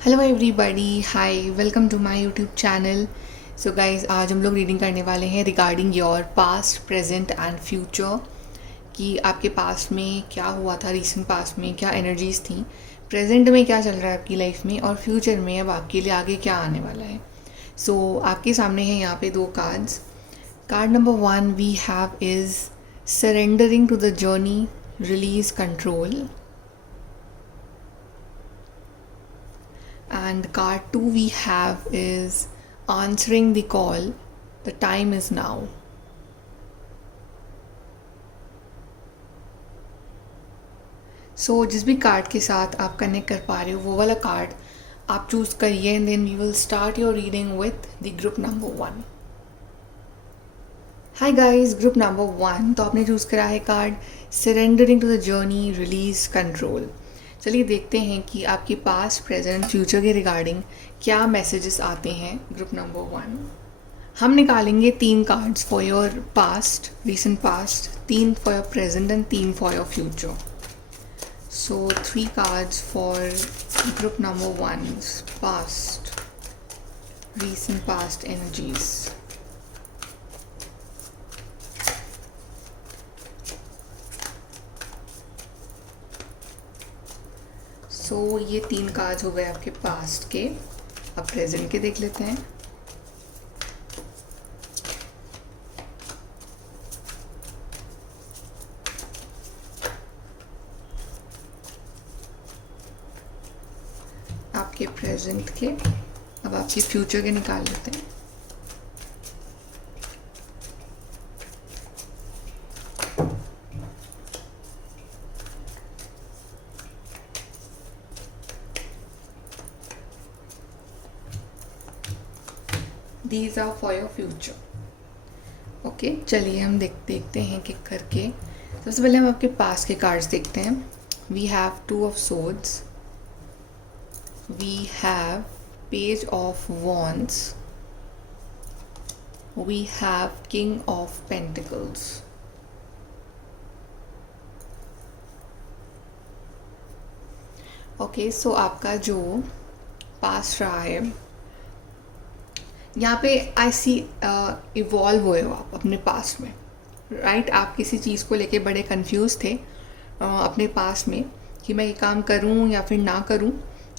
Hello everybody, hi, welcome to my YouTube channel. So guys, आज हम लोग reading करने वाले हैं regarding your past, present and future. कि आपके पास्ट में क्या हुआ था, रीसेंट पास्ट में क्या एनर्जीज थी, प्रेजेंट में क्या चल रहा है आपकी लाइफ में, और फ्यूचर में अब आपके लिए आगे क्या आने वाला है। आपके सामने है यहाँ पे दो cards. Card number 1 we have is surrendering to the journey, release control. And card 2 we have is answering the call, the time is now. जिस भी कार्ड के साथ आप कनेक्ट कर पा रहे हो वो वाला कार्ड आप चूज़ करिए and then we will start your reading with the group number 1। Hi guys, group number 1 तो आपने चूज़ करा है card surrendering to the journey, release control. चलिए देखते हैं कि आपके पास, प्रेजेंट, फ्यूचर के रिगार्डिंग क्या मैसेजेस आते हैं ग्रुप नंबर 1। हम निकालेंगे 3 cards for your past, recent past, 3 for your present and 3 for your future. 3 cards for group number 1's past, recent past energies. ये 3 कार्ड्स हो गए आपके पास्ट के। अब प्रेजेंट के देख लेते हैं। आपके प्रेजेंट के, अब आपके फ्यूचर के निकाल लेते हैं। These are for your future. Okay, चलिए हम देखते हैं कि करके। सबसे पहले हम आपके पास के कार्ड्स देखते हैं। We have 2 of swords, we have page of wands, we have king of pentacles. Okay, so आपका जो पास्ट रहा है, यहाँ पे आई सी इवॉल्व हुए हो आप अपने पास्ट में, राइट। आप किसी चीज़ को लेके बड़े कंफ्यूज थे अपने पास्ट में कि मैं ये काम करूँ या फिर ना करूँ।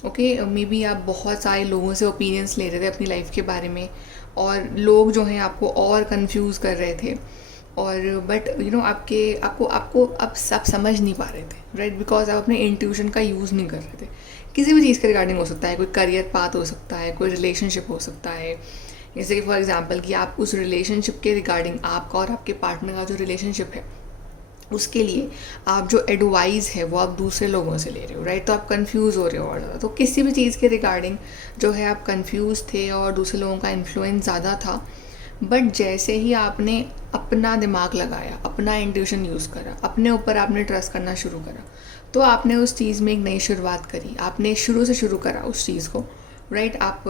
ओके, मे बी आप बहुत सारे लोगों से ओपिनियंस ले रहे थे अपनी लाइफ के बारे में, और लोग जो हैं आपको और कंफ्यूज कर रहे थे, और बट आपको अब सब समझ नहीं पा रहे थे, राइट, बिकॉज आप अपने इंट्यूशन का यूज़ नहीं कर रहे थे। किसी भी चीज़ के रिगार्डिंग हो सकता है, कोई करियर पाथ हो सकता है, कोई रिलेशनशिप हो सकता है। जैसे कि फॉर एग्जांपल कि आप उस रिलेशनशिप के रिगार्डिंग, आपका और आपके पार्टनर का जो रिलेशनशिप है उसके लिए आप जो एडवाइस है वो आप दूसरे लोगों से ले रहे हो, राइट। तो आप कंफ्यूज हो रहे हो और ज़्यादा। तो किसी भी चीज़ के रिगार्डिंग जो है आप कंफ्यूज थे और दूसरे लोगों का इन्फ्लुएंस ज़्यादा था। बट जैसे ही आपने अपना दिमाग लगाया, अपना इंट्यूशन यूज़ करा, अपने ऊपर आपने ट्रस्ट करना शुरू करा, तो आपने उस चीज़ में एक नई शुरुआत करी। आपने शुरू से शुरू करा उस चीज़ को, राइट। आप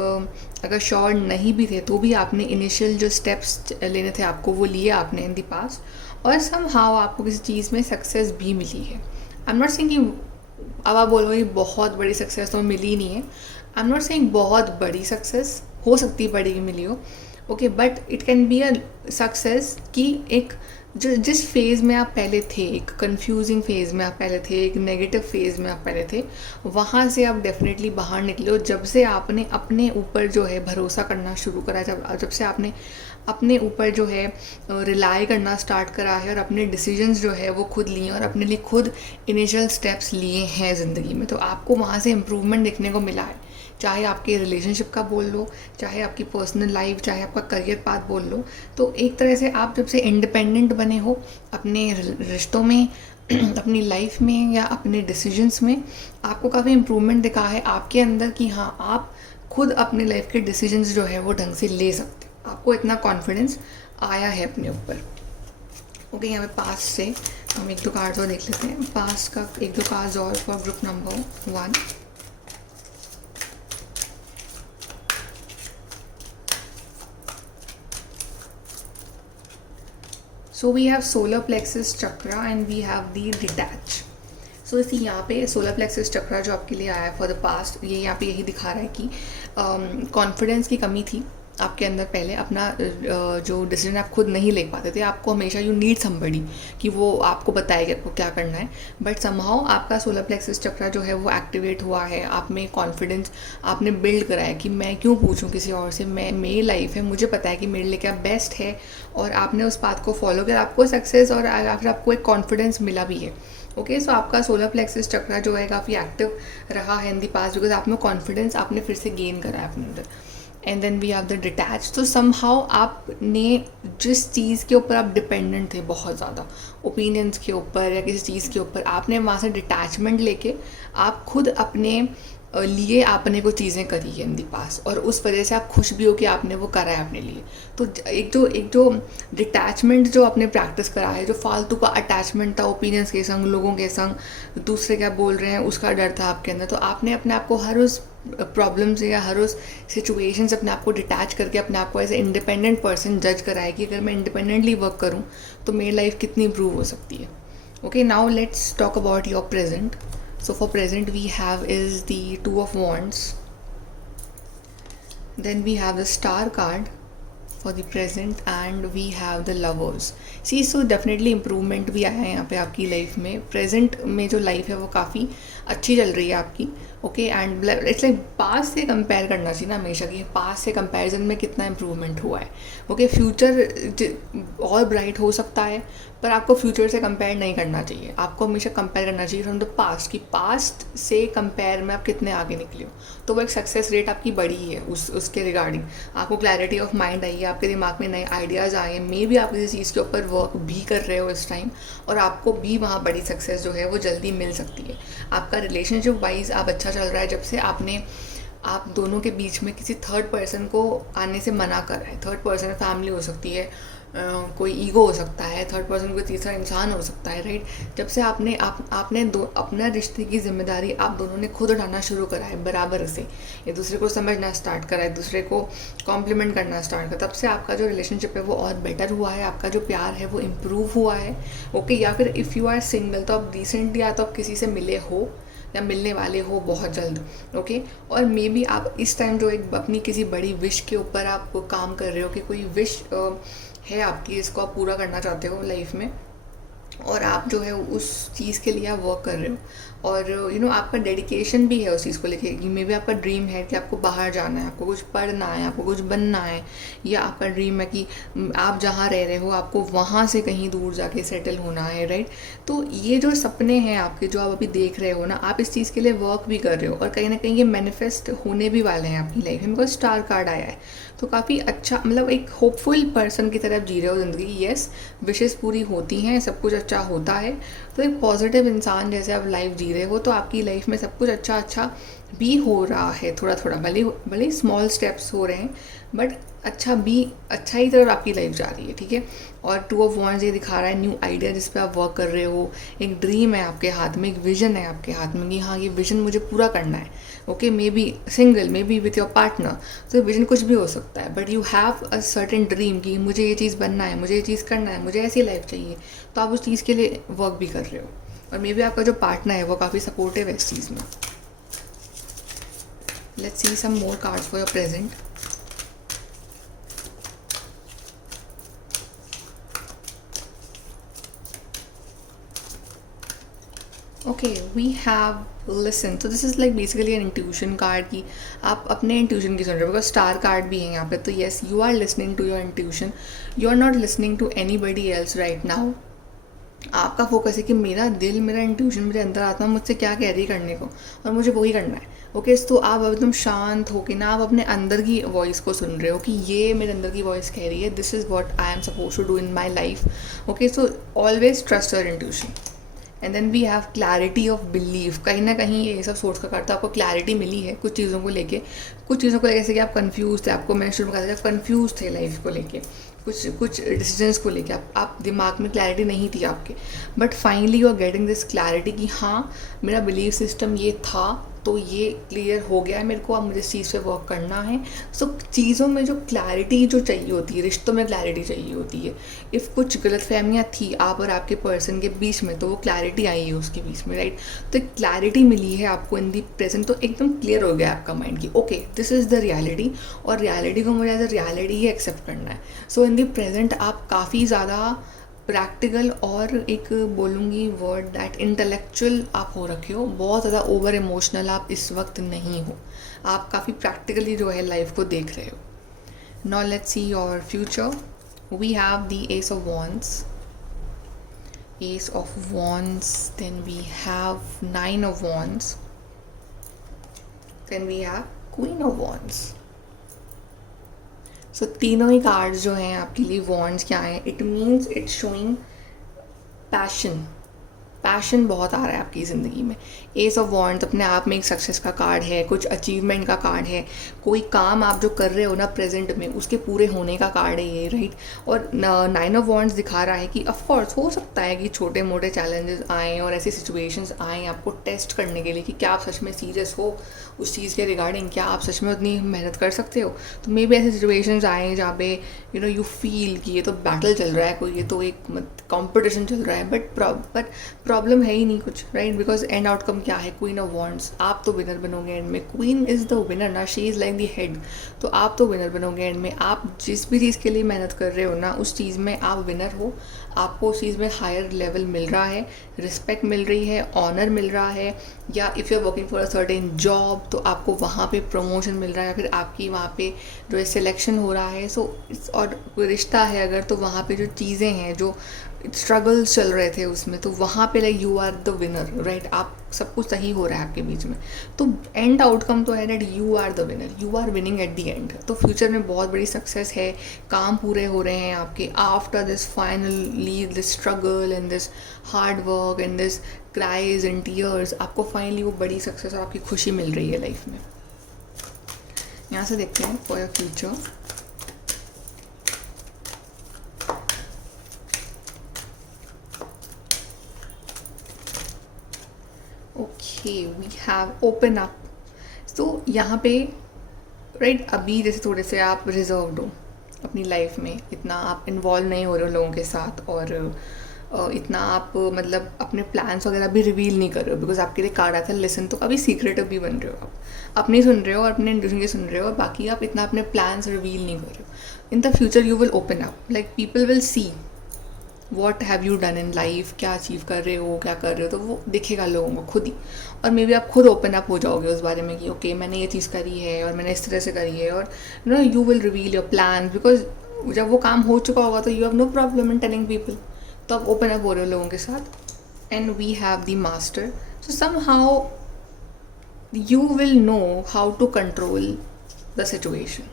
अगर श्योर नहीं भी थे तो भी आपने इनिशियल जो स्टेप्स लेने थे आपको वो लिए आपने इन दी पास, और समहाउ आपको किसी चीज़ में सक्सेस भी मिली है। आई एम नॉट सेइंग कि अब आप बोलोगे बहुत बड़ी सक्सेस तो मिली नहीं है। आई एम नॉट सेइंग बहुत बड़ी सक्सेस, हो सकती है बड़ी मिली हो, okay, but it can be a success कि एक जिस फेज़ में आप पहले थे, एक कंफ्यूजिंग फेज़ में आप पहले थे, एक नेगेटिव फेज़ में आप पहले थे, वहाँ से आप डेफिनेटली बाहर निकले हो जब से आपने अपने ऊपर जो है भरोसा करना शुरू करा, जब से आपने अपने ऊपर जो है रिलाई करना स्टार्ट करा है और अपने डिसीजंस जो है वो खुद लिए और अपने लिए खुद इनिशियल स्टेप्स लिए हैं ज़िंदगी में। तो आपको वहाँ से इम्प्रूवमेंट देखने को मिला है, चाहे आपके रिलेशनशिप का बोल लो, चाहे आपकी पर्सनल लाइफ, चाहे आपका करियर पाथ बोल लो। तो एक तरह से आप जब से इंडिपेंडेंट बने हो अपने रिश्तों में, अपनी लाइफ में या अपने डिसीजंस में, आपको काफ़ी इम्प्रूवमेंट दिखा है आपके अंदर कि हाँ, आप खुद अपने लाइफ के डिसीजंस जो है वो ढंग से ले सकते हो। आपको इतना कॉन्फिडेंस आया है अपने ऊपर। ओके, यहाँ पे पास्ट से हम 1-2 कार्ड्स और देख लेते हैं। पास्ट का 1-2 कार्ड्स और for group number 1। So we have solar plexus chakra and we have the detach. सो इसी यहाँ पे सोलर प्लेक्सस चक्रा जो आपके लिए आया है फॉर द पास्ट, ये यहाँ पे यही दिखा रहा है कि कॉन्फिडेंस की कमी थी आपके अंदर। पहले अपना जो डिसीजन आप खुद नहीं ले पाते थे, आपको हमेशा यू नीड समबडी कि वो आपको बताए कि आपको क्या करना है। बट समहाउ आपका सोलर प्लेक्सस चक्रा जो है वो एक्टिवेट हुआ है, आप में कॉन्फिडेंस आपने बिल्ड करा है कि मैं क्यों पूछूं किसी और से, मैं मेरी लाइफ है, मुझे पता है कि मेरे लिए क्या बेस्ट है। और आपने उस बात को फॉलो किया, आपको सक्सेस और फिर आपको एक कॉन्फिडेंस मिला भी है। ओके, सो आपका सोलर प्लेक्सस चक्रा जो है काफ़ी एक्टिव रहा है इन दी पास, बिकॉज आप में कॉन्फिडेंस आपने फिर से गेन करा है अपने अंदर। And then we have the detach. तो समहाउ आपने जिस चीज़ के ऊपर आप डिपेंडेंट थे बहुत ज़्यादा, ओपिनियंस के ऊपर या किसी चीज़ के ऊपर, आपने वहाँ से डिटैचमेंट लेके आप खुद अपने लिए आपने को चीज़ें करी है इन दी पास, और उस वजह से आप खुश भी हो कि आपने वो करा है अपने लिए। तो एक जो डिटैचमेंट जो आपने प्रैक्टिस करा है, जो फालतू का अटैचमेंट था ओपिनियंस के संग, लोगों के संग, दूसरे क्या बोल रहे हैं उसका डर था आपके अंदर, तो आपने अपने आप को हर उस प्रॉब्लम से या हर उस सिचुएशन से अपने आप को डिटैच करके अपने आप को एज ए इंडिपेंडेंट पर्सन जज करा है कि अगर मैं इंडिपेंडेंटली वर्क करूँ तो मेरी लाइफ कितनी इम्प्रूव हो सकती है। Okay, now let's talk about your present. So for present we have is the Two of Wands. Then we have the Star card for the present and we have the Lovers. See, so definitely improvement भी आया है यहाँ पे आपकी life में. Present में जो life है वो काफ़ी अच्छी चल रही है आपकी. ओके, एंड इट्स लाइक पास से कंपेयर करना चाहिए ना हमेशा, कि पास से कंपैरिजन में कितना इम्प्रूवमेंट हुआ है. ओके, फ्यूचर और ब्राइट हो सकता है पर आपको फ्यूचर से कंपेयर नहीं करना चाहिए. आपको हमेशा कंपेयर करना चाहिए फ्रॉम द पास्ट, कि पास्ट से कंपेयर में आप कितने आगे निकले हो. तो वो एक सक्सेस रेट आपकी बढ़ी है उसके रिगार्डिंग. आपको क्लैरिटी ऑफ माइंड आई है, आपके दिमाग में नए आइडियाज़ आए हैं, मे भी आप किसी चीज़ के ऊपर वर्क भी कर रहे हो इस टाइम, और आपको भी वहाँ बड़ी सक्सेस जो है वो जल्दी मिल सकती है. आपका रिलेशनशिप वाइज आप अच्छा चल रहा है जब से आप दोनों के बीच में किसी थर्ड पर्सन को आने से मना कर रहा है. थर्ड पर्सन फैमिली हो सकती है, कोई ईगो हो सकता है, थर्ड पर्सन कोई तीसरा इंसान हो सकता है, राइट. जब से आपने अपना रिश्ते की जिम्मेदारी आप दोनों ने खुद उठाना शुरू करा है बराबर से, एक दूसरे को समझना स्टार्ट करा है, दूसरे को कॉम्प्लीमेंट करना स्टार्ट करा, तब से आपका जो रिलेशनशिप है वो और बेटर हुआ है. आपका जो प्यार है वो इम्प्रूव हुआ है. ओके, या फिर इफ़ यू आर सिंगल तो आप रिसेंटली या तो आप किसी से मिले हो या मिलने वाले हो बहुत जल्द. ओके, और मे बी आप इस टाइम जो एक अपनी किसी बड़ी विश के ऊपर आप काम कर रहे हो, कि कोई विश है आपकी, इसको आप पूरा करना चाहते हो लाइफ में, और आप जो है उस चीज़ के लिए आप वर्क कर रहे हो, और आपका डेडिकेशन भी है उस चीज़ को लेके. मे बी आपका ड्रीम है कि आपको बाहर जाना है, आपको कुछ पढ़ना है, आपको कुछ बनना है, या आपका ड्रीम है कि आप जहाँ रह रहे हो आपको वहाँ से कहीं दूर जाके सेटल होना है, राइट. तो ये जो सपने हैं आपके, जो आप अभी देख रहे हो ना, आप इस चीज़ के लिए वर्क भी कर रहे हो, और कहीं ना कहीं ये मैनिफेस्ट होने भी वाले हैं आपकी लाइफ में, बिकॉज स्टार कार्ड आया है. तो काफ़ी अच्छा, मतलब एक होपफुल पर्सन की तरफ जी रहे हो ज़िंदगी. येस, विशेज़ पूरी होती हैं, सब कुछ अच्छा होता है. तो एक पॉजिटिव इंसान जैसे आप लाइफ जी रहे हो, तो आपकी लाइफ में सब कुछ अच्छा भी हो रहा है. थोड़ा थोड़ा भले स्मॉल स्टेप्स हो रहे हैं, बट अच्छा ही तरफ आपकी लाइफ जा रही है, ठीक है. और टू ऑफ वॉन्ड्स ये दिखा रहा है न्यू आइडिया जिस पे आप वर्क कर रहे हो. एक ड्रीम है आपके हाथ में, एक विजन है आपके हाथ में कि हाँ ये विजन मुझे पूरा करना है. Okay, may be single, may be with your partner, तो विजन कुछ भी हो सकता है, but you have a certain dream कि मुझे ये चीज़ बनना है, मुझे ये चीज़ करना है, मुझे ऐसी लाइफ चाहिए. तो आप उस चीज़ के लिए वर्क भी कर रहे हो, और मे बी आपका जो पार्टनर है वो काफ़ी सपोर्टिव है इस चीज़ में. Let's see some more cards for your present. Okay, we have listen. तो this is like basically an intuition card, की आप अपने इंट्यूशन की सुन रहे हो, बिकॉज स्टार कार्ड भी है यहाँ पे. तो yes, you are listening to your intuition, you are not listening to anybody else right now. आपका फोकस है कि मेरा दिल, मेरा इंट्यूशन, मेरे अंदर आत्मा मुझसे क्या कह रही है करने को, और मुझे वही करना है. ओके, तो आप एकदम शांत होके ना आप अपने अंदर की वॉइस को सुन रहे हो कि ये मेरे अंदर की वॉइस कह रही है, this is what I am suppose to do in my life. Okay, so always trust your intuition. And then we have clarity of believe. कहीं ना कहीं ये सब सोच का करता, आपको क्लैरिटी मिली है कुछ चीज़ों को लेके जैसे कि आप कंफ्यूज थे, आपको मैं शुरू में कहा था कंफ्यूज थे लाइफ को लेके, कुछ डिसीजंस को लेके आप दिमाग में क्लैरिटी नहीं थी आपके, but finally you are getting this clarity कि हाँ मेरा बिलीव सिस्टम ये था, तो ये क्लियर हो गया है मेरे को, अब मुझे इस चीज़ पे वर्क करना है। सो चीज़ों में जो क्लैरिटी जो चाहिए होती है, रिश्तों में क्लैरिटी चाहिए होती है। इफ़ कुछ गलतफहमियाँ थी आप और आपके पर्सन के बीच में, तो वो क्लैरिटी आई है उसके बीच में, राइट। तो क्लैरिटी मिली है आपको इन दी प्रेजेंट, तो एकदम क्लियर हो गया आपका माइंड कि okay this is the reality, और रियलिटी को मुझे एज अ रियलिटी ही एक्सेप्ट करना है। सो इन दी प्रेजेंट आप काफ़ी ज़्यादा प्रैक्टिकल और एक बोलूँगी वर्ड दैट इंटेलेक्चुअल आप हो रखे हो, बहुत ज़्यादा ओवर इमोशनल आप इस वक्त नहीं हो, आप काफ़ी प्रैक्टिकली जो है लाइफ को देख रहे हो। Now let's see your future. We have the ace of wands, ace of wands, then we have 9 of wands, then we have queen of wands. So तीनों ही कार्ड्स जो हैं आपके लिए वॉन्ड्स क्या हैं, it means it's showing passion, passion बहुत आ रहा है आपकी ज़िंदगी में। एस ऑफ वॉन्ड्स अपने आप में एक सक्सेस का कार्ड है, कुछ अचीवमेंट का कार्ड है, कोई काम आप जो कर रहे हो ना प्रेजेंट में उसके पूरे होने का कार्ड है ये, राइट। और 9 ऑफ वॉन्ड्स दिखा रहा है कि ऑफ कोर्स हो सकता है कि छोटे मोटे चैलेंजेस आएँ और ऐसी सिचुएशंस आएँ आपको टेस्ट करने के लिए कि क्या आप सच में सीरियस हो उस चीज़ के रिगार्डिंग, क्या आप सच में उतनी मेहनत कर सकते हो। तो मे बी ऐसी सिचुएशंस आए जहाँ पे यू फील कि ये तो बैटल चल रहा है, कोई ये तो एक कॉम्पिटिशन चल रहा है, बट प्रॉब्लम है ही नहीं कुछ, राइट। बिकॉज एंड आउटकम क्या है, क्वीन ऑफ वॉन्ड्स, आप तो विनर बनोगे एंड में। क्वीन इज़ द विनर ना, she is like the head, तो आप तो विनर बनोगे एंड में। आप जिस भी चीज़ के लिए मेहनत कर रहे हो ना उस चीज़ में आप विनर हो, आपको उस चीज़ में हायर लेवल मिल रहा है, रिस्पेक्ट मिल रही है, ऑनर मिल रहा है, या if you are working for a certain job तो आपको वहाँ पे प्रमोशन मिल रहा है, या फिर आपकी वहाँ पे जो है सिलेक्शन हो रहा है। सो और कोई रिश्ता है अगर, तो वहाँ पे जो चीज़ें हैं, जो स्ट्रगल्स चल रहे थे उसमें, तो वहाँ पे like you are the winner, right. आप सब कुछ सही हो रहा है आपके बीच में, तो एंड आउटकम तो है that you are the winner, you are winning at the end. तो फ्यूचर में बहुत बड़ी सक्सेस है, काम पूरे हो रहे हैं आपके after this finally this struggle and this hard work and this cries and tears, आपको फाइनली वो बड़ी सक्सेस और आपकी खुशी मिल रही है लाइफ में। यहाँ से देखते हैं for your future. Okay we have open up. तो यहाँ पे राइट अभी जैसे थोड़े से आप रिजर्व्ड हो अपनी लाइफ में, इतना आप इन्वॉल्व नहीं हो रहे हो लोगों के साथ, और इतना आप मतलब अपने प्लान्स वगैरह भी रिवील नहीं कर रहे हो, बिकॉज आपके लिए कार्ड आता है लिसन, तो अभी सीक्रेटिव भी बन रहे हो, आप अपनी सुन रहे हो और अपने इंट्यूशन के सुन रहे हो, और बाकी आप इतना अपने प्लान्स रिवील नहीं कर रहे हो। इन the future you will open up, like people will see what have you done in life, क्या अचीव कर रहे हो, क्या कर रहे हो, तो वो दिखेगा लोगों को खुद ही, और मे बी आप खुद ओपन अप हो जाओगे उस बारे में कि ओके मैंने ये चीज़ करी है और मैंने इस तरह से करी है, और you will reveal your plan, because जब वो काम हो चुका होगा तो you have no problem in telling people, तो आप ओपन अप हो रहे हो लोगों के साथ। And we have the master, so somehow you will know how to control the situation,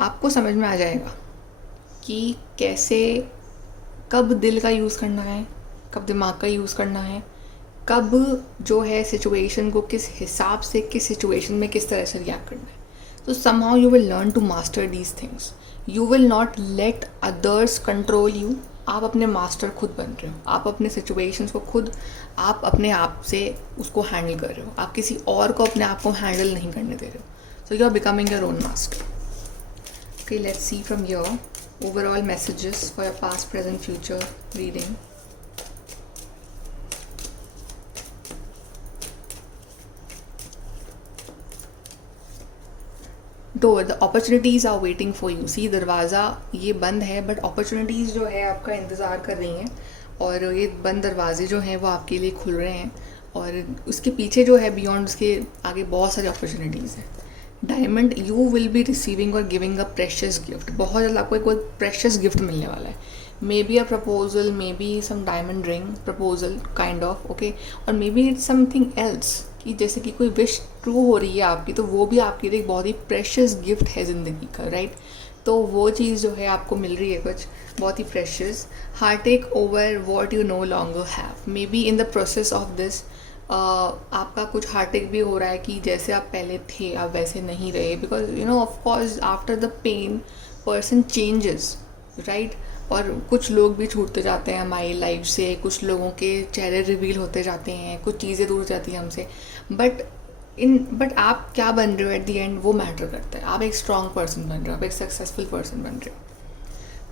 आपको समझ में आ जाएगा कि कैसे, कब दिल का यूज़ करना है, कब दिमाग का यूज़ करना है, कब जो है सिचुएशन को किस हिसाब से, किस सिचुएशन में किस तरह से रिएक्ट करना है। तो somehow you will learn to master these things, you will not let others control you, आप अपने मास्टर खुद बन रहे हो, आप अपने सिचुएशंस को खुद, आप अपने आप से उसको हैंडल कर रहे हो, आप किसी और को अपने आप को हैंडल नहीं करने दे रहे हो। So you are becoming your own master. Okay let's see from your overall messages for your past, present, future reading. Door, the opportunities are waiting for you. See, दरवाज़ा ये बंद है बट अपॉर्चुनिटीज़ जो है आपका इंतज़ार कर रही हैं, और ये बंद दरवाजे जो हैं वो आपके लिए खुल रहे हैं, और उसके पीछे जो है बियॉन्ड उसके आगे बहुत सारी अपॉर्चुनिटीज़ हैं। Diamond, you will be receiving और गिविंग अ प्रेशियस गिफ्ट, बहुत ज़्यादा आपको एक प्रेशियस गिफ्ट मिलने वाला है, maybe a proposal, maybe some diamond ring proposal kind of, okay, और maybe it's something else, कि जैसे कि कोई विश ट्रू हो रही है आपकी, तो वो भी आपके लिए एक बहुत ही प्रेशियस गिफ्ट है ज़िंदगी का, राइट। तो वो चीज़ जो है आपको मिल रही है कुछ बहुत ही precious. Heartache over what you no longer have, maybe in the process of this आपका कुछ हार्टेक भी हो रहा है कि जैसे आप पहले थे आप वैसे नहीं रहे, because of course after the pain person changes, right. और कुछ लोग भी छूटते जाते हैं हमारी लाइफ से, कुछ लोगों के चेहरे रिवील होते जाते हैं, कुछ चीज़ें दूर जाती हैं हमसे, बट आप क्या बन रहे हो एट द एंड वो मैटर करता है। आप एक स्ट्रॉन्ग पर्सन बन रहे हो, आप एक सक्सेसफुल पर्सन बन रहे हो।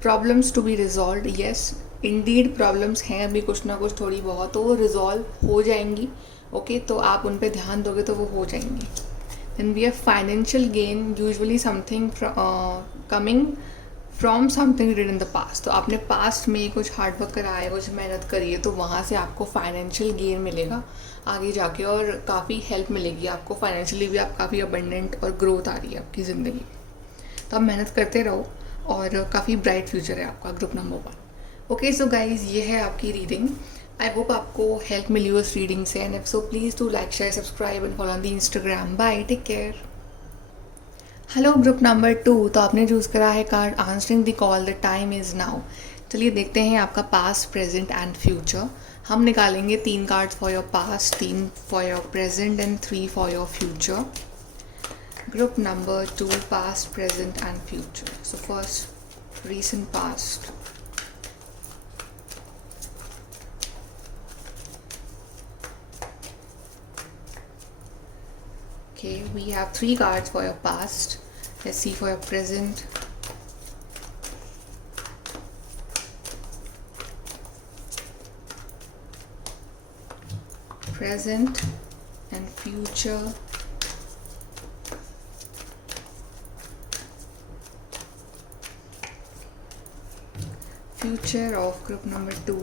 Problems to be resolve, yes indeed problems हैं अभी कुछ ना कुछ थोड़ी बहुत, तो वो रिजॉल्व हो जाएंगी। ओके तो आप उन पे ध्यान दोगे तो वो हो जाएंगी। Then we have financial gain, usually something coming from something did in the past. तो आपने पास्ट में कुछ हार्डवर्क करा है, कुछ मेहनत करी है, तो वहाँ से आपको फाइनेंशियल गेन मिलेगा आगे जाके, और काफ़ी हेल्प मिलेगी आपको फाइनेंशियली भी। आप काफ़ी अबंडेंट और ग्रोथ आ रही है आपकी ज़िंदगी में, तो आप मेहनत करते रहो और काफ़ी ब्राइट फ्यूचर है आपका। Group number 1। Okay so guys, ये है आपकी रीडिंग। आई होप आपको हेल्प मिली उस रीडिंग से, and if so please to like share subscribe and follow on the Instagram. Bye, take care. Hello group number 2, तो आपने चूज़ करा है card answering the call, the time is now. चलिए देखते हैं आपका पास्ट, प्रेजेंट एंड फ्यूचर। हम निकालेंगे 3 cards for your past, 3 for your present and 3 for your future. Group number 2, past, present and future. So first, recent past. Okay, we have 3 cards for your past. Let's see for your present. Present and future. Future of group number 2.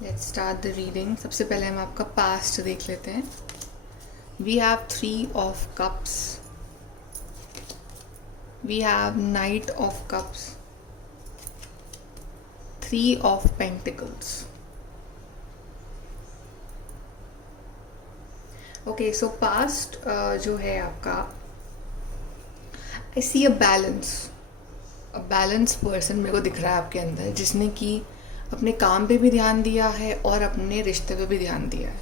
Let's start the reading. सबसे पहले हम आपका past देख लेते हैं. We have 3 of cups. We have Knight of cups. 3 of pentacles. Okay, so past जो है आपका, I see a balance. A balanced person मेरे को दिख रहा है आपके अंदर, जिसने कि अपने काम पे भी ध्यान दिया है और अपने रिश्ते पे भी ध्यान दिया है,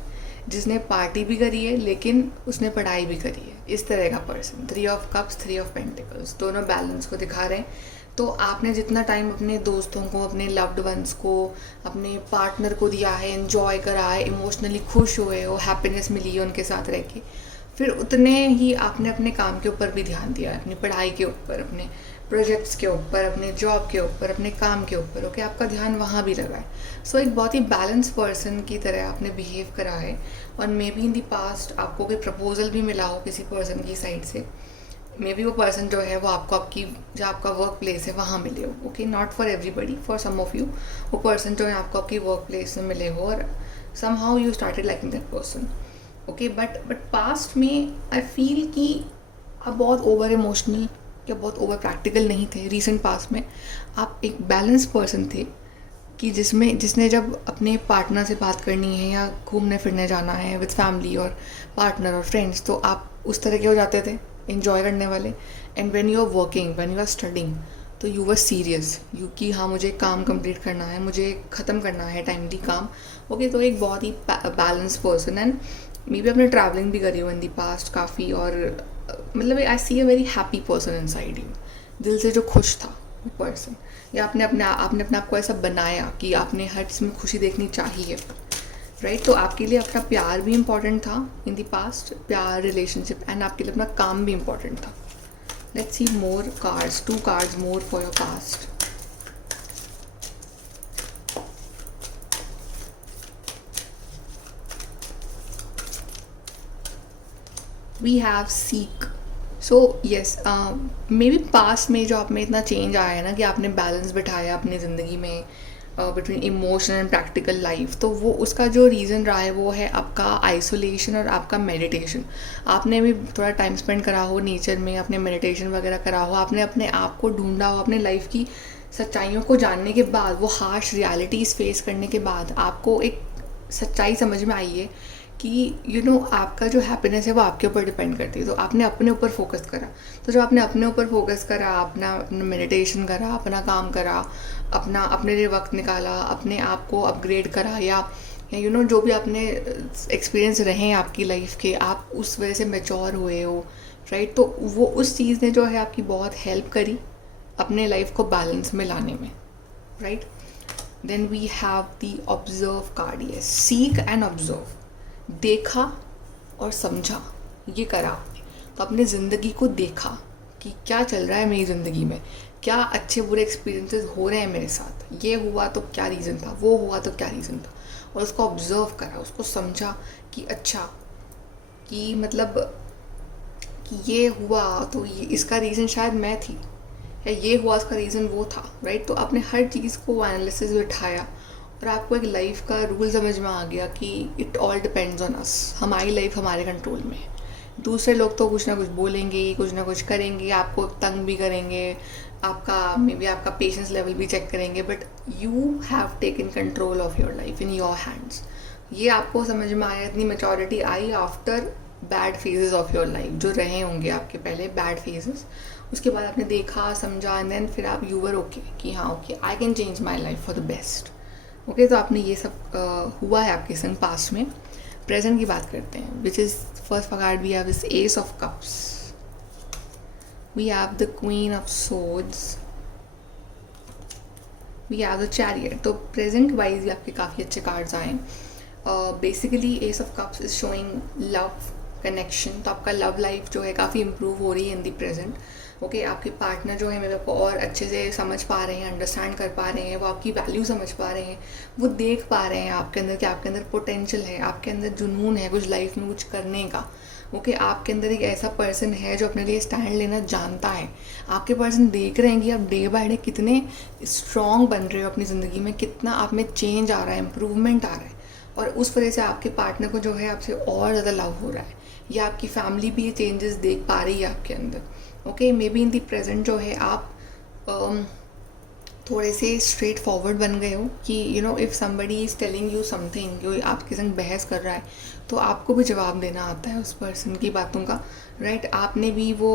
जिसने पार्टी भी करी है लेकिन उसने पढ़ाई भी करी है, इस तरह का person. 3 of cups, 3 of pentacles, दोनों बैलेंस को दिखा रहे हैं। तो आपने जितना टाइम अपने दोस्तों को, अपने लव्ड वंस को, अपने पार्टनर को दिया है, एंजॉय करा है, इमोशनली खुश हुए हो, हैप्पीनेस मिली है उनके साथ रह के, फिर उतने ही आपने अपने काम के ऊपर भी ध्यान दिया है, अपनी पढ़ाई के ऊपर, अपने प्रोजेक्ट्स के ऊपर, अपने जॉब के ऊपर, अपने काम के ऊपर। ओके, आपका ध्यान वहाँ भी लगा है। सो एक बहुत ही बैलेंस पर्सन की तरह आपने बिहेव करा है, और maybe in the past आपको कोई प्रपोजल भी मिला हो किसी पर्सन की साइड से। मे बी वो पर्सन जो है वो आपको आपकी जो आपका वर्क प्लेस है वहाँ मिले हो। Okay, not for everybody, for some of you वो पर्सन जो है आपको आपकी वर्क प्लेस में मिले हो, और somehow you started liking that person. Okay, but past में आई फील कि आप बहुत ओवर इमोशनल या बहुत ओवर प्रैक्टिकल नहीं थे। रीसेंट पास्ट में आप एक बैलेंस पर्सन थे कि जिसने जब अपने पार्टनर से बात करनी है या घूमने फिरने जाना है विद फैमिली और पार्टनर और फ्रेंड्स, तो आप उस तरह के हो जाते थे, एंजॉय करने वाले। And when you are working, when you are studying, तो यू वर सीरियस, यू कि हाँ मुझे काम कंप्लीट करना है, मुझे ख़त्म करना है टाइमली काम। ओके, तो एक बहुत ही balance person. And maybe आपने ट्रैवलिंग भी करी हो इन दी पास्ट काफ़ी, और मतलब I see a very happy person inside you, दिल से जो खुश था वो पर्सन, या आपने अपने आप को ऐसा बनाया कि आपने हर चीज़ में खुशी देखनी चाहिए, राइट। तो आपके लिए अपना प्यार भी इम्पॉर्टेंट था इन दी पास्ट, प्यार, रिलेशनशिप, एंड आपके लिए अपना काम भी इम्पॉर्टेंट था। Let's see more cards, 2 cards more for your past. We have seek. So yes, maybe past में जो आप में इतना चेंज आया है ना कि आपने बैलेंस बिठाया अपनी ज़िंदगी में between emotional and practical life, तो वो उसका जो रीज़न रहा है वो है आपका आइसोलेशन और आपका मेडिटेशन। आपने भी थोड़ा टाइम स्पेंड करा हो नेचर में, आपने मेडिटेशन वगैरह करा हो, आपने अपने आप को ढूंढा हो, अपने लाइफ की सच्चाइयों को जानने के बाद, वो हार्श रियलिटीज़ फेस करने के बाद आपको एक सच्चाई समझ में आई है कि यू नो आपका जो हैप्पीनेस है वो आपके ऊपर डिपेंड करती है। तो आपने अपने ऊपर फोकस करा, तो जब आपने अपने ऊपर फोकस करा, अपना मेडिटेशन करा, अपना काम करा, अपने लिए वक्त निकाला, अपने आप को अपग्रेड करा, या यू नो जो भी आपने एक्सपीरियंस रहे हैं आपकी लाइफ के, आप उस वजह से मैच्योर हुए हो, राइट। तो वो उस चीज़ ने जो है आपकी बहुत हेल्प करी अपने लाइफ को बैलेंस में लाने में। Right. Then we have the observe card. Yes, seek and observe. देखा और समझा, ये करा आपने. तो अपने ज़िंदगी को देखा कि क्या चल रहा है मेरी ज़िंदगी में, क्या अच्छे बुरे एक्सपीरियंसेस हो रहे हैं मेरे साथ, ये हुआ तो क्या रीज़न था, वो हुआ तो क्या रीज़न था, और उसको ऑब्ज़र्व करा, उसको समझा कि अच्छा, कि मतलब कि ये हुआ तो ये इसका रीज़न शायद मैं थी, या ये हुआ उसका रीज़न वो था, राइट. तो आपने हर चीज़ को एनालिसिस बिठाया और आपको एक लाइफ का रूल समझ में आ गया कि it all depends on us. हमारी लाइफ हमारे कंट्रोल में है. दूसरे लोग तो कुछ ना कुछ बोलेंगे, कुछ ना कुछ करेंगे, आपको तंग भी करेंगे, आपका मे बी आपका पेशेंस लेवल भी चेक करेंगे, but you have taken control of your life in your hands. ये आपको समझ में आया, इतनी maturity I after bad phases of your life जो रहे होंगे आपके पहले बैड फेजेस. उसके बाद आपने देखा, समझा, एंड देन फिर आप यू वर ओके कि हाँ okay, I can change my life for the best. Okay, तो आपने ये सब हुआ है आपके संग पास्ट में. प्रेजेंट की बात करते हैं, which is first card we have is ace of cups. We have the queen of swords. We have the chariot. तो प्रेजेंट वाइज भी आपके काफ़ी अच्छे कार्ड्स आए. Basically ace of cups is showing love connection. तो आपका love life जो है काफ़ी इम्प्रूव हो रही है इन दी प्रेजेंट. ओके, आपके पार्टनर जो है मेरे को और अच्छे से समझ पा रहे हैं, अंडरस्टैंड कर पा रहे हैं, वो आपकी वैल्यू समझ पा रहे हैं, वो देख पा रहे हैं आपके अंदर कि आपके अंदर पोटेंशियल है, आपके अंदर जुनून है कुछ लाइफ में कुछ करने का. ओके, आपके अंदर एक ऐसा पर्सन है जो अपने लिए स्टैंड लेना जानता है. आपके पर्सन देख रहे हैं कि आप डे बाय डे कितने स्ट्रॉन्ग बन रहे हो अपनी ज़िंदगी में, कितना आप में चेंज आ रहा है, इम्प्रूवमेंट आ रहा है, और उस वजह से आपके पार्टनर को जो है आपसे और ज़्यादा लव हो रहा है, या आपकी फैमिली भी ये चेंजेस देख पा रही है आपके अंदर. Okay, may be in the present जो है आप थोड़े से स्ट्रेट फॉरवर्ड बन गए हो कि you know if somebody is telling you something, जो आपके संग बहस कर रहा है, तो आपको भी जवाब देना आता है उस पर्सन की बातों का, राइट. आपने भी वो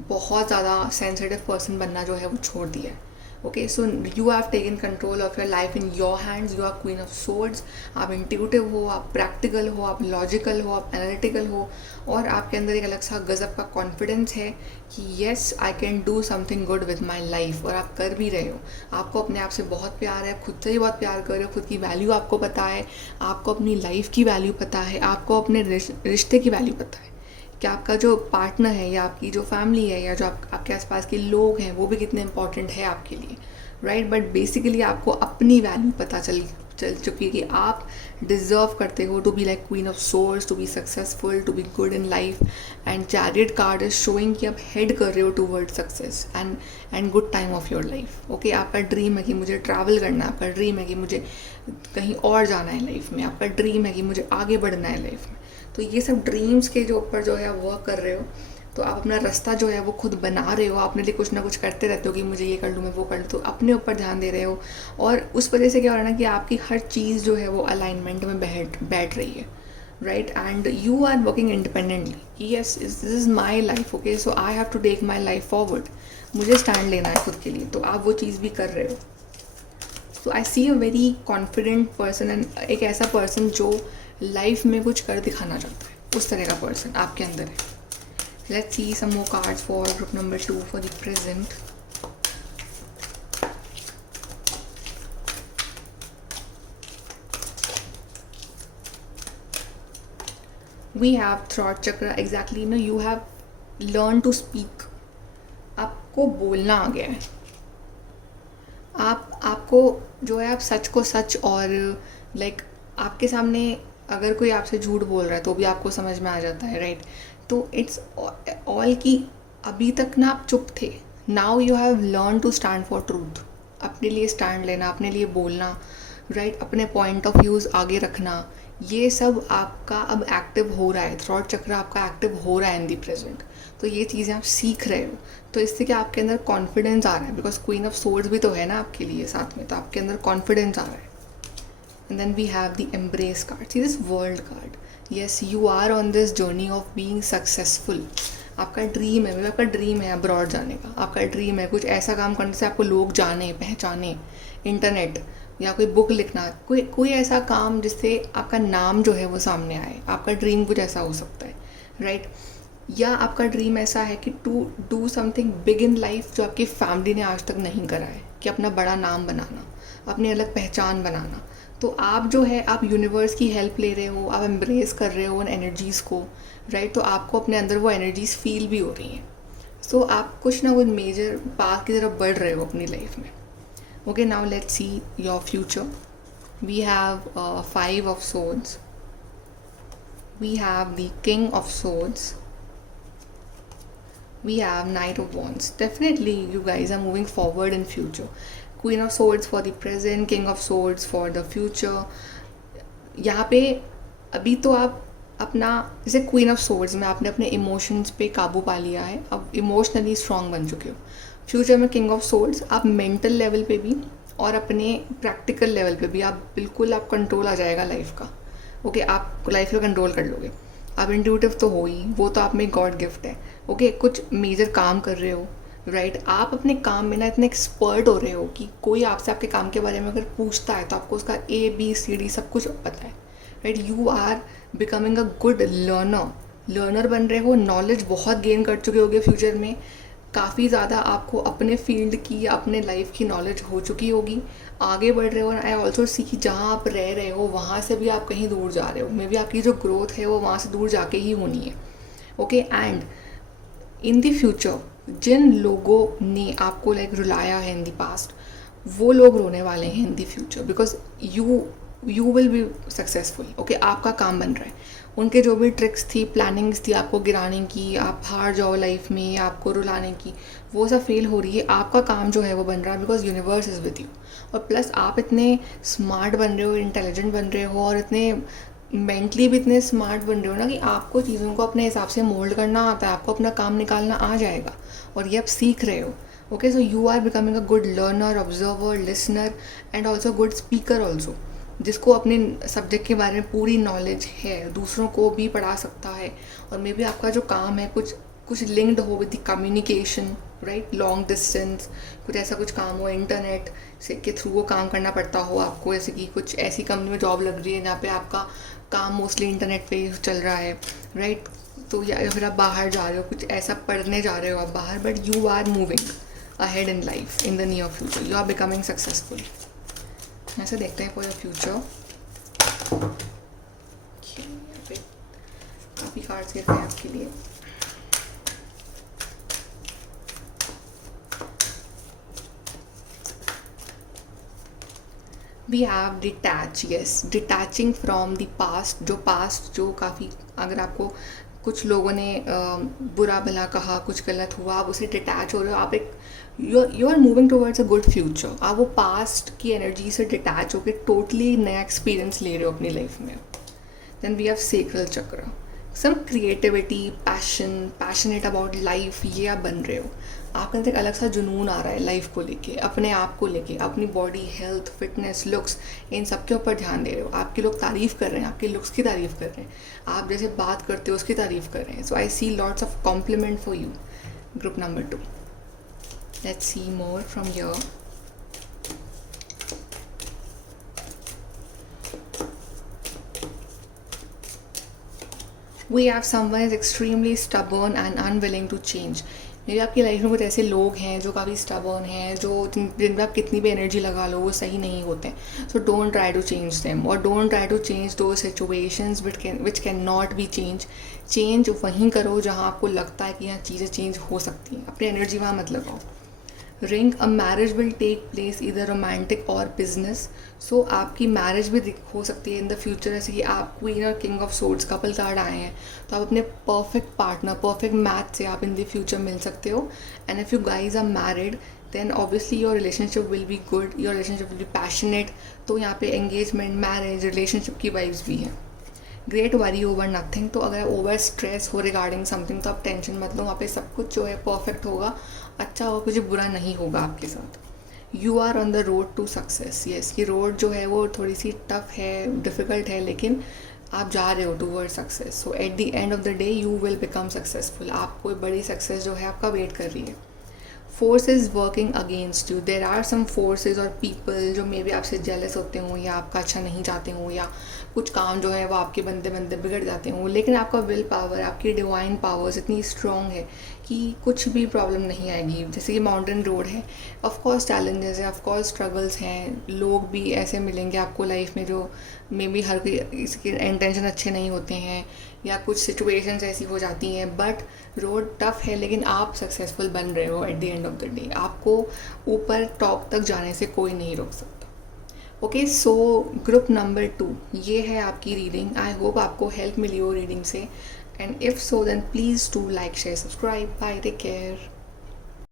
बहुत ज़्यादा सेंसिटिव पर्सन बनना जो है वो छोड़ दिया है. Okay, so you have taken control of your life in your hands. You are queen of swords. आप इंट्यूटिव हो, आप प्रैक्टिकल हो, आप लॉजिकल हो, आप एनालिटिकल हो, और आपके अंदर एक अलग सा गज़ब का कॉन्फिडेंस है कि yes I can do something good with my life, और आप कर भी रहे हो. आपको अपने आप से बहुत प्यार है, खुद से ही बहुत प्यार कर रहे हो, खुद की वैल्यू आपको पता है, आपको अपनी लाइफ की वैल्यू पता है, आपको अपने रिश्ते की वैल्यू पता है कि आपका जो पार्टनर है या आपकी जो फैमिली है या जो आपके आसपास के लोग हैं वो भी कितने इंपॉर्टेंट है आपके लिए, राइट. बट बेसिकली आपको अपनी वैल्यू पता चल चुकी है कि आप डिज़र्व करते हो to be like queen of swords, to be successful, to be good in life. And chariot card is showing कि आप हेड कर रहे हो toward success and good time of your life. Okay, आपका ड्रीम है कि मुझे ट्रैवल करना है, आपका ड्रीम है कि मुझे कहीं और जाना है लाइफ में, आपका ड्रीम है कि मुझे आगे बढ़ना है लाइफ में. तो ये सब ड्रीम्स के जो ऊपर जो है वर्क कर रहे हो, तो आप अपना रास्ता जो है वो खुद बना रहे हो. अपने लिए कुछ ना कुछ करते रहते हो कि मुझे ये कर लूँ, मैं वो कर लूँ, तो अपने ऊपर ध्यान दे रहे हो, और उस वजह से क्या हो रहा है ना कि आपकी हर चीज़ जो है वो अलाइनमेंट में बैठ रही है, right. And you are working independently. Yes, this is my life. Okay, so I have to take my life forward. मुझे स्टैंड लेना है खुद के लिए, तो आप वो चीज़ भी कर रहे हो. So I see a very confident person, and एक ऐसा पर्सन जो लाइफ में कुछ कर दिखाना चाहता है, उस तरह का पर्सन आपके अंदर है. Let's see some more cards for group number 2 for the present. We have throat chakra. Exactly, no, you have learn to speak. आपको बोलना आ गया है. आपको जो है आप सच को सच, और लाइक आपके सामने अगर कोई आपसे झूठ बोल रहा है तो भी आपको समझ में आ जाता है, राइट. तो इट्स ऑल कि अभी तक ना आप चुप थे, now you have learn to stand for truth. अपने लिए स्टैंड लेना, अपने लिए बोलना, राइट. अपने पॉइंट ऑफ व्यूज़ आगे रखना, ये सब आपका अब एक्टिव हो रहा है. थ्रॉट चक्र आपका एक्टिव हो रहा है इन दी प्रेजेंट. तो ये चीज़ें आप सीख रहे हो, तो इससे क्या आपके अंदर कॉन्फिडेंस आ रहा है, बिकॉज क्वीन ऑफ सोर्ड्स भी तो है ना आपके लिए साथ में, तो आपके अंदर कॉन्फिडेंस आ रहा है. And then we have the embrace card. See this world card. Yes, you are on this journey of being successful. आपका ड्रीम है, आपका ड्रीम है अब्रॉड जाने का, आपका ड्रीम है कुछ ऐसा काम करने से आपको लोग जाने पहचाने, इंटरनेट या कोई बुक लिखना, कोई ऐसा काम जिससे आपका नाम जो है वो सामने आए. आपका ड्रीम कुछ ऐसा हो सकता है, राइट. या आपका ड्रीम ऐसा है कि to do something big in life जो आपकी फैमिली ने आज तक नहीं करा है. कि अपना बड़ा नाम बनाना, अपनी अलग पहचान बनाना। तो आप जो है आप यूनिवर्स की हेल्प ले रहे हो, आप एम्ब्रेस कर रहे हो उन एनर्जीज़ को, राइट। तो आपको अपने अंदर वो एनर्जीज़ फील भी हो रही हैं। सो आप कुछ ना कुछ मेजर पाथ की तरफ बढ़ रहे हो अपनी लाइफ में। Okay, now let's see your future. We have 5 of swords, we have the king of swords, we have knight of wands. Definitely you guys are moving forward in future. Queen of swords for the present, king of swords for the future. यहाँ पे अभी तो आप अपना, जैसे queen of swords में आपने अपने इमोशंस पे काबू पा लिया है, अब इमोशनली स्ट्रांग बन चुके हो। फ्यूचर में किंग ऑफ सोर्ड्स आप मेंटल लेवल पे भी और अपने प्रैक्टिकल लेवल पे भी आप बिल्कुल, आप कंट्रोल आ जाएगा लाइफ का। ओके, आप लाइफ को कंट्रोल कर लोगे। आप इंट्यूटिव तो हो ही, वो तो आप में गॉड गिफ्ट है। ओके, कुछ मेजर काम कर रहे हो, राइट। आप अपने काम में ना इतने एक्सपर्ट हो रहे हो कि कोई आपसे आपके काम के बारे में अगर पूछता है तो आपको उसका ABCD सब कुछ पता है, right. You are becoming a good learner बन रहे हो, नॉलेज बहुत गेन कर चुके होगे फ्यूचर में। काफ़ी ज़्यादा आपको अपने फील्ड की या अपने लाइफ की नॉलेज हो चुकी होगी, आगे बढ़ रहे हो। आई ऑल्सो सी कि जहाँ आप रह रहे हो वहाँ से भी आप कहीं दूर जा रहे हो, मे बी आपकी जो ग्रोथ है वो वहाँ से दूर जाके ही होनी है। Okay, and in the future जिन लोगों ने आपको लाइक रुलाया है इन द पास्ट, वो लोग रोने वाले हैं इन the future, because you will be successful. Okay, आपका काम बन रहा है। उनके जो भी ट्रिक्स थी, प्लानिंग्स थी आपको गिराने की, आप हार जाओ लाइफ में या आपको रुलाने की, वो सब फेल हो रही है। आपका काम जो है वो बन रहा है, because universe is with you. और प्लस आप इतने स्मार्ट बन रहे हो, इंटेलिजेंट बन रहे हो, और इतने मेंटली भी इतने स्मार्ट बन रहे हो ना कि आपको चीज़ों को अपने हिसाब से मोल्ड करना आता है, आपको अपना काम निकालना आ जाएगा, और ये आप सीख रहे हो। Okay, so you are becoming a good learner, observer, listener and also good speaker also, जिसको अपने सब्जेक्ट के बारे में पूरी नॉलेज है, दूसरों को भी पढ़ा सकता है। और मे बी आपका जो काम है कुछ लिंक्ड हो with the communication, right, long distance, कुछ ऐसा कुछ काम हो इंटरनेट से के थ्रू वो काम करना पड़ता हो आपको, जैसे कि कुछ ऐसी कंपनी में जॉब लग रही है जहाँ पे आपका काम मोस्टली इंटरनेट पे ही चल रहा है, राइट। तो या फिर आप बाहर जा रहे हो, कुछ ऐसा पढ़ने जा रहे हो आप बाहर, but you are moving ahead in life in the near future, you are becoming successful. ऐसा देखते हैं फॉर योर फ्यूचर। काफ़ी कार्ड्स गिर रहे हैं आपके लिए। We have detach, yes, detaching from the past. जो पास्ट जो काफ़ी, अगर आपको कुछ लोगों ने बुरा भला कहा, कुछ गलत हुआ, आप उसे डिटैच हो रहे हो। आप एक you are moving towards a good future. आप वो पास्ट की एनर्जी से डिटैच होकर टोटली नया एक्सपीरियंस ले रहे हो अपनी लाइफ में। देन वी हैव सेक्रल चक्र, सम क्रिएटिविटी, पैशनेट अबाउट लाइफ, ये आप बन रहे हो। आपके अंदर एक अलग सा जुनून आ रहा है लाइफ को लेके, अपने आप को लेके, अपनी बॉडी, हेल्थ, फिटनेस, लुक्स, इन सब के ऊपर ध्यान दे रहे हो। आपके लोग तारीफ़ कर रहे हैं, आपके लुक्स की तारीफ़ कर रहे हैं, आप जैसे बात करते हो उसकी तारीफ़ कर रहे हैं। So I see lots of compliment for you. Group number 2, let's see more from here. We have someone is extremely stubborn and unwilling to change. मेरी आपकी लाइफ में कुछ ऐसे लोग हैं जो काफ़ी स्टबर्न हैं, जो जिन पर आप कितनी भी एनर्जी लगा लो वो सही नहीं होते। So don't try to change them, और don't try to change the situations which can not be change वहीं करो जहाँ आपको लगता है कि यहाँ चीज़ें चेंज हो सकती हैं। अपनी एनर्जी वहाँ मत लगाओ। Ring, a marriage will take place इधर रोमांटिक और बिजनेस। सो आपकी मैरिज भी हो सकती है इन द फ्यूचर। जैसे कि आप क्वीन और king of swords couple card आए हैं, तो आप अपने परफेक्ट पार्टनर, परफेक्ट मैच से आप इन द फ्यूचर मिल सकते हो। And if you guys are married then obviously your relationship will be good, your relationship will be passionate. तो यहाँ पे एंगेजमेंट, मैरिज, रिलेशनशिप की वाइब्स भी हैं। ग्रेट वरी ओवर नथिंग, तो अगर ओवर स्ट्रेस हो रिगार्डिंग समथिंग तो आप टेंशन मत लो, वहाँ पे सब कुछ जो है परफेक्ट होगा, अच्छा होगा, कुछ बुरा नहीं होगा आपके साथ। You are on the road to success, yes, ये रोड जो है वो थोड़ी सी टफ है, डिफ़िकल्ट है, लेकिन आप जा रहे हो toward success. So eight the end of the day you will become successful. आप कोई बड़ी सक्सेस जो है आपका वेट कर रही है। forces working against you. There are some forces और people जो मे बी आपसे jealous होते हों या आपका अच्छा नहीं चाहते हों या कुछ काम जो है वो आपके बंदे बंदे बिगड़ जाते हों, लेकिन आपका विल पावर, आपकी डिवाइन पावर्स इतनी स्ट्रॉन्ग है कि कुछ भी प्रॉब्लम नहीं आएगी. जैसे कि माउंटेन रोड है, ऑफ कोर्स चैलेंजेस हैं, ऑफ कोर्स स्ट्रगल्स हैं, लोग भी ऐसे मिलेंगे आपको लाइफ में जो मे बी हर कोई इसके इंटेंशन अच्छे नहीं होते हैं या कुछ सिचुएशंस ऐसी हो जाती हैं, बट रोड टफ है लेकिन आप सक्सेसफुल बन रहे हो eight the end of the day. आपको ऊपर टॉप तक जाने से कोई नहीं रोक सकता. ओके, सो ग्रुप नंबर 2 ये है आपकी रीडिंग. आई होप आपको हेल्प मिली हो रीडिंग से, and if so then please to like share subscribe. Bye, take care.